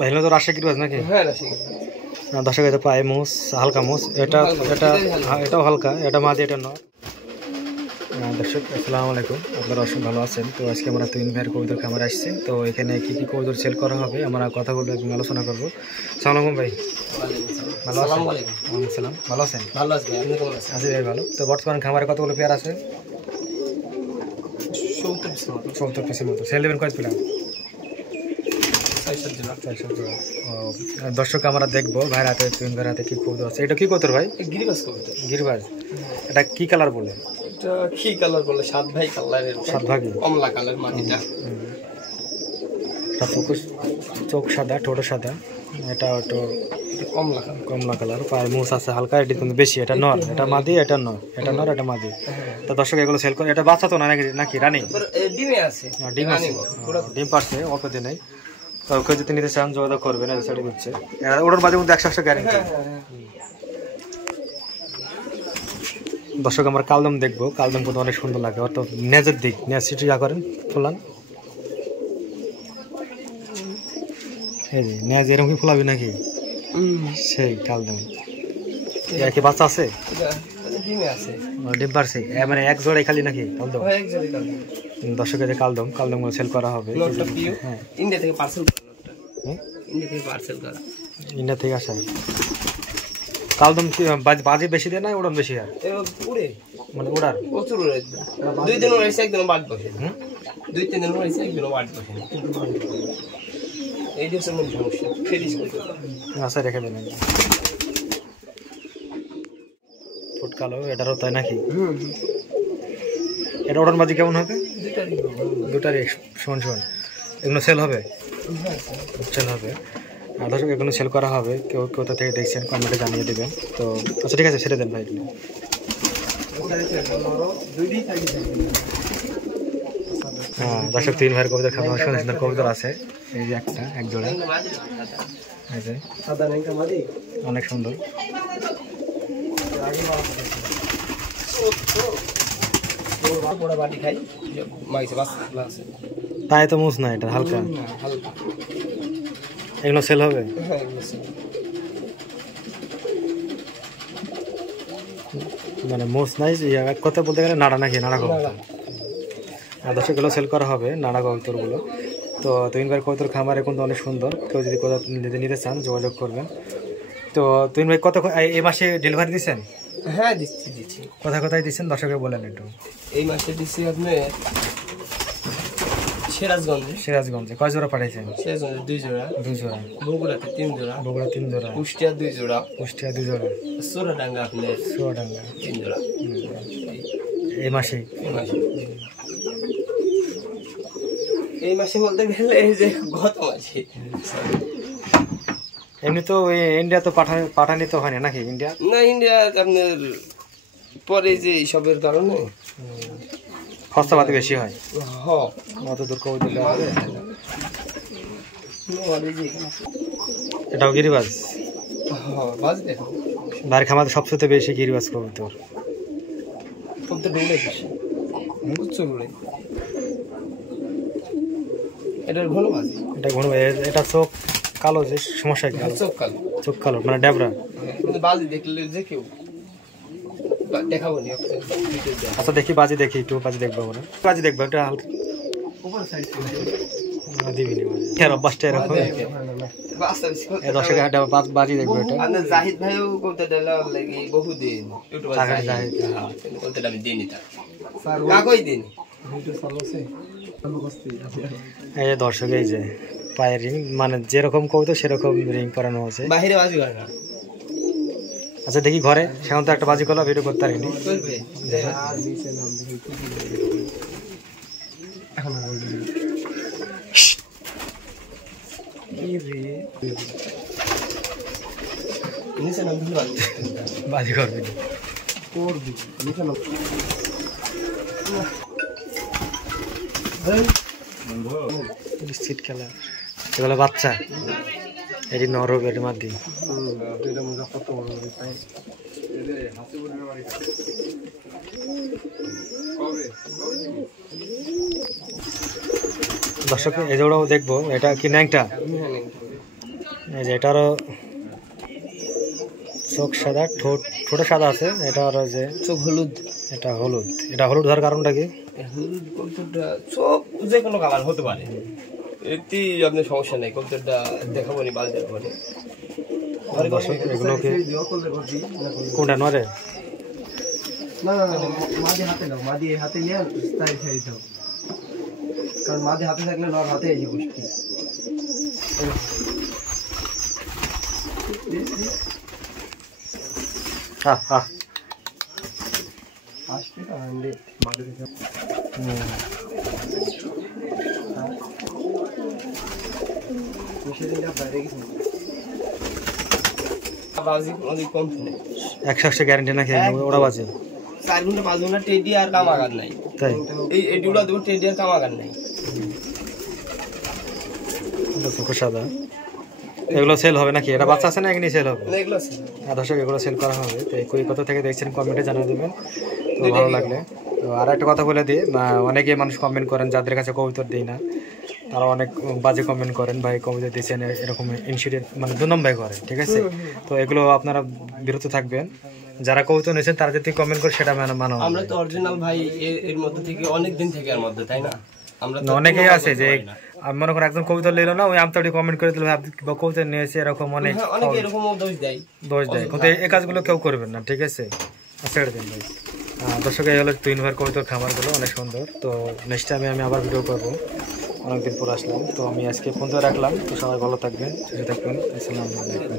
ভাইলো তো রাজশাহী গিরিবাজ নাকি? হ্যাঁ রাজশাহী। দর্শক এটা পায়ে মোষ, হালকা মোষ, এটাও হালকা, এটা মাঝে এটা নয়। দর্শক আসসালামু আলাইকুম, আপনারা অবশ্যই ভালো আছেন। তো আজকে আমরা তিন ভাইয়ের কবুতর খামারে আসছি। তো এখানে কি কি কবুতর সেল করা হবে আমরা কথা বলবো এবং আলোচনা করবো। সালাম আলাইকুম ভাই। ভালো আছেন? সালাম, ভালো আছেন? ভালো আছি ভাই, আপনি কেমন আছেন? আছি ভাই ভালো। তো বর্তমান খামারে কতগুলো পেয়ার আছে? 70 পিসের মতো। সেল দেবেন কয় পেলাম? দর্শক আমরা দেখবো ভাইয়ের হাতে, তিন ভাইয়ের হাতে কি কবুতর আছে। এটা কি কবুতর ভাই? গিরিবাজ কবুতর। গিরিবাজ। এটা কি কালার বলে? এটা কি কালার বলে? সাত ভাই কালারের। সাত ভাগই কমলা কালার মাটিটা। চোখ সাদা, ঠোঁট সাদা, এটা একটু কমলা কালার, পায়ের মুছ আছে হালকা, এটি কিন্তু বেশি। এটা নর, এটা মাদি, এটা নর, এটা নর, এটা মাদি। তো দর্শক এগুলো সেল করে। এটা বাচ্চা তো না নাকি রানিং? ডিমে আছে। ডিম আছে, ডিম পারছে অল্প দিনেই। তো কেউ যদি নিতে চান যোগাযোগ করবেন, সেটা দিচ্ছে। ওটার মাঝে মধ্যে 100% গ্যারেন্টি। দর্শক আমরা কালদম দেখবো। কালদম কিন্তু অনেক সুন্দর লাগে। ওর তো নেজের দিক, নেজ সিটি যা করেন ফুলান, এই যে নেজ এরকম ফুলাবি নাকি? সেই কালদম। কি বাচ্চা আছে? ডিম পারছে মানে এক জোড়াই খালি নাকি কালদম? দর্শকের যে কালদম, কালদমগুলো সেল করা হবে। হ্যাঁ, ইন্ডিয়া থেকে আসা কালদম। বাজি বেশি দেয় না উড়ান বেশি? আর উড়ে মানে উড়ার প্রচুর উড়ে। 2 দিন উড়াইছে, একদিনও বাদ বসে। 2-3 দিন উড়াইছে, একদিনও বাদ বসে। এই হচ্ছে মূল সমস্যা। ফিনিশ করতে আচ্ছা রেখে দেন। ফুট কালো এটারও তাই নাকি? এটা ওড়ান বাজি কেমন হবে? দুটারই সমান সমান। এগুলো সেল হবে? সেল হবে। দর্শক এগুলো সেল করা হবে। কেউ কোথা থেকে দেখছেন কমেন্টে জানিয়ে দেবেন। তো আচ্ছা ঠিক আছে, ছেড়ে দেন ভাই। হ্যাঁ দর্শক তিন ভাইয়ের কবুতর খামার সুন্দর সুন্দর কবুতর আছে। এই যে একটা, এক জোড়া, অনেক সুন্দর। তাই তো মুছ না, এটা হালকা। এগুলো সেল হবে? মানে মোষ নাই, কথা বলতে গেলে নাড়া নাকি? নাড়া কবুতর। দর্শক এগুলো সেল করা হবে, নাড়া কবুতরগুলো। তো তুহিন ভাইয়ের কবুতর খামার এখন তো অনেক সুন্দর। কেউ যদি কোথাও নিতে চান যোগাযোগ করবেন। তো তুহিন ভাই কত এই মাসে ডেলিভারি দিচ্ছেন? হ্যাঁ দিচ্ছি। কোথায় দিচ্ছেন দর্শকে বলেন একটু। এই মাসে দিচ্ছি আপনার সিরাজগঞ্জে। কয় জোড়া পাঠাইছেন? সিরাজগঞ্জে 2 জোড়া। বগুড়াতে 3 জোড়া। কুষ্টিয়া 2 জোড়া। চুয়াডাঙ্গা আপনার 3 জোড়া। এই মাসে বলতে গেলে এই যে গত মাসে। এমনি তো ইন্ডিয়া তো পাঠানি তো হয় না নাকি? ইন্ডিয়া আপনার পরে যে এইসবের কারণে খরচাপাতি বেশি হয়। অত দূর কবুতর এটাও গিরিবাজ। ভাইয়ের খামারে সবচেয়ে বেশি গিরিবাজ কবুতর। এটা ঘন এটা চোখ কালো, যে সমস্যা চোখ কালো মানে ডেবরা। বাজি দেখলে যে কেউ দেখাবো। আচ্ছা দেখি বাজি, দেখি একটু বাজি দেখবো আমরা। বাজি দেখবো একটা হালকা দিবি অভ্যাসটা এরকম। বাজি দেখবো এটা। জাহিদ ভাইও কবুতর লাগি বহুদিন আমি দিইনি, কাকই দিন। এই যে দর্শক, এই যে পায়ের রিং, মানে যেরকম কবুতর সেরকম রিং করানো আছে। বাহিরে বাজি করে না। আচ্ছা দেখি ঘরে, সেখানে তো একটা বাজি করলাম, ভিডিও করতে পারিনি। বাজি করবি খেলা, এগুলো বাচ্চা। এটি নরব, এটি মাদি। দর্শক এই জোড়াও দেখবো। এটা কি ন্যাংটা? এই যে এটারও চোখ সাদা, ঠোঁটও সাদা আছে। এটা আর যে চোখ হলুদ, এটা হলুদ। এটা হলুদ হওয়ার কারণটা কি? হলুদ কবুতরটা চোখ যে কোনো কালার হতে পারে, এতে আপনার সমস্যা নেই। কবুতরটা দেখাবো নি, বাল দেখাবো নি। এগুলোকে কোনটা নরে? না না মাঝে হাতে নাও, মাঝে হাতে নিয়ে তাই ছেড়ে দাও, কারণ মাঝে হাতে থাকলে নর হাতে এই যে বসতি। হ্যাঁ হ্যাঁ আসবে না আনলে মাঝে থেকে সেদিনটা বাইরে গেছে বাজি অনেক কম শুনে 100 গ্যারান্টি নাকি ওরা বাজে? 4 ঘন্টা 5 ঘন্টা টেডি আর কামাগার নাই। তাই এই এডিউলা দেবো, টেডি আর কামাগার নাই। চোখ সাদা। এগুলো সেল হবে নাকি? এটা বাচ্চা আছে না এখানে সেল হবে? এগুলো আছে। দর্শক এগুলো সেল করা হবে। তো এই কই কোথা থেকে দেখছেন কমেন্টে জানিয়ে দেবেন, তো ভালো লাগলে। তো আর একটা কথা বলে দিই, অনেকে মানুষ কমেন্ট করেন যাদের কাছে কবুতর দিই না, তারা অনেক বাজে কমেন্ট করেন, ভাই কবুতর দিয়েছেন এরকম ইনসিডেন্ট মানে 2 নম্বর করে, ঠিক আছে? তো এগুলো আপনারা বিরত থাকবেন। যারা কবুতর নিয়েছেন তারা যদি কমেন্ট করে সেটা মানো। আমরা তো অরিজিনাল ভাই এর মধ্যে থেকে অনেক দিন থেকে এর মধ্যে, তাই না? আমরা তো অনেকেই আছে যে আমি মনে করি একজন কবুতর নিল না, ওই আমতাটি কমেন্ট করে দিল কবুতর নিয়েছে, এরকম অনেক অনেকে এরকম দোষ দেয়। কিন্তু এই কাজগুলো কেউ করবেন না, ঠিক আছে? ছেড়ে দিন ভাই। দর্শক এই হলো তুইন ভাইয়ের কবুতর খামারগুলো, অনেক সুন্দর। তো নেক্সট টাইমে আমি আবার ভিডিও করবো, অনেকদিন পর আসলাম। তো আমি আজকে ফোন রাখলাম। তো সবাই ভালো থাকবেন, সুস্থ থাকবেন। আসসালামু আলাইকুম।